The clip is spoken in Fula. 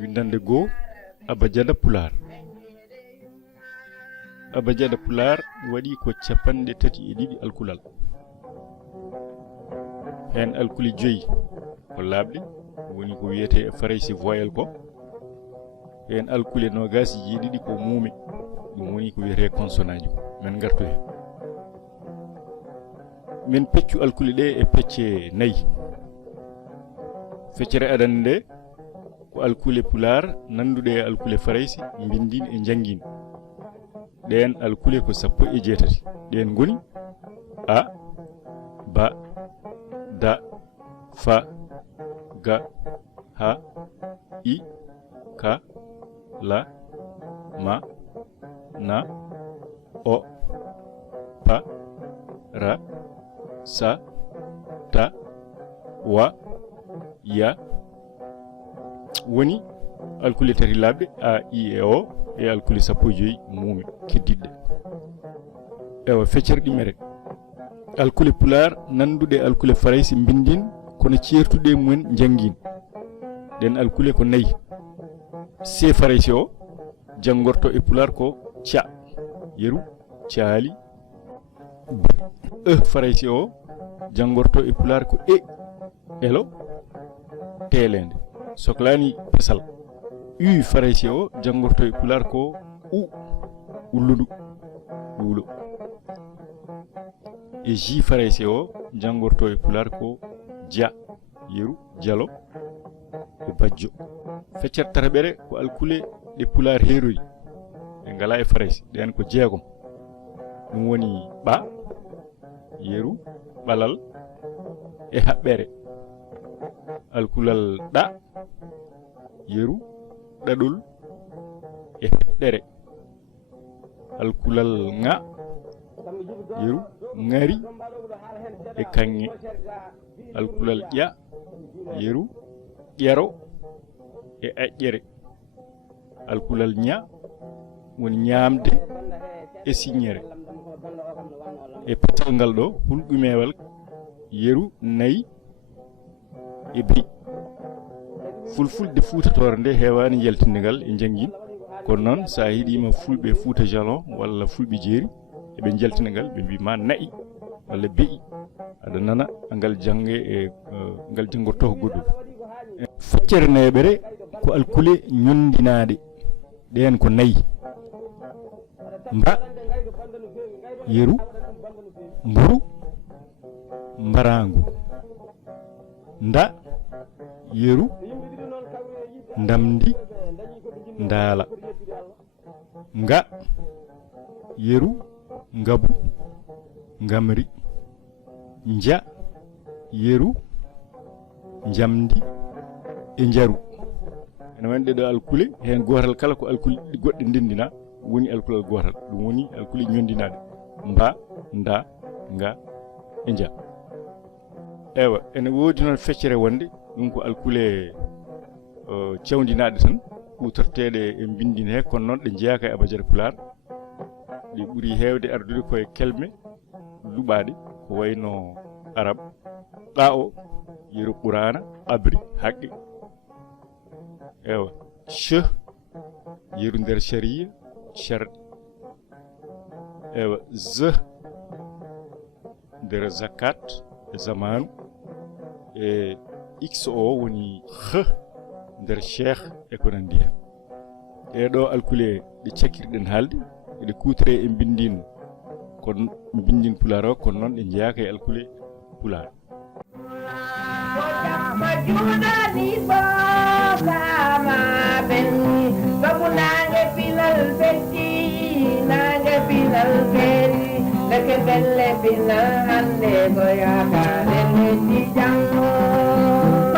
windande goo Abajada Pular. Abajada Pular waɗi ko 32 alkulal. Hen alkuli joyi ko labɗe woni ko wiyete faraysi voyel ko. Hen alkuli nogasi jiɗiɗi ko muume ɗum woni ko wiyete consonant ji men gartu hen. Min peccu alkuli ɗe e pecce nayi. Feccere adande nde ko alkule pular nanduɗe e alkule faraysi bindin e jangin. Ɗen alkule ko 18 ɗen goni a ba da fa ga ha i ka la ma na o pa ra sa ta wa ya woni alkule tati labde a i e o e alkule 15 muume keddiɗɗe. Ewa feccere ɗimere alkule pular nanduɗe alkule faraysi bindin kono certuɗe mumen jangin. Den alkule ko nayi. C faraysi o jangorto e pular ko ca yeru caali. E faraysi o jangorto e pular ko e elo telende soklani pesal. U faraysi o jangorto e pular ko u ulludu ɗuulo. E J faraysi o jangorto e pular ko dia yeru jalo e bajjo. Feccere tataɓere ko alkule ɗe pular heeroyi ɗe ngala e faraysi ɗen ko jeegom. ɗum woni ɓa yeru ɓalal e haɓɓere. Alkulal ɗa yeru ɗaɗol e heɓɗere. Alkulal ŋa yeru ŋari e kanŋe. Alkulal ƴa yeru ƴero e aƴƴere. Alkulal ña woni ñaamde e siññere. E petal ngal ɗo hulɓumewal yeru nayi e beyi. Fulfulde fuutatore nde heewani yaltinde ngal e jangin. Kono noon sa hiɗima fulɓe Fuuta Jalon walla fulɓe jeeri eɓe jaltina ngal ɓe mbima na'i walla beyi. Aɗa nana ngal jange e ngal jangorto ko goɗɗum. Feccere nayeɓere ko alkule ñondinaɗe ɗen ko nayi. Mba yeru mburu mbarangu. Nda yeru ndamdi ndaala. Nga yeru ngabu ngamri. Nja yeru njamdi e njaru. ene woni ɗeɗo alkule hen gotal kala ko alkule goɗɗe ndendina woni alkulal gotal ɗum woni alkule ñondinaɗe mba nda nga e nja. Ewa ene woodi noon feccere wonde ɗum ko alkule cewndinaɗe tan kutorteɗe e bindin he kono noon ɗe jeeyaka e Abajada Pular. ɗi ɓuri heewde ardude koye kelme luɓaɗe ko wayno arab. ɗa o yeru qur'ana abri haqqe. Ewa che yeru nder sharia sharɗi. Ewa z nder zakat e zamanu. E x o woni h nder cheikh e ko nandi hen. ɗeɗo alkule ɗe cakkirɗen haalde eɗe kuutore e bindin kono bindin pular o kono noon ɗe jeeyaka e alkule pular. Leke belle pinal hande goya ka dene di jango.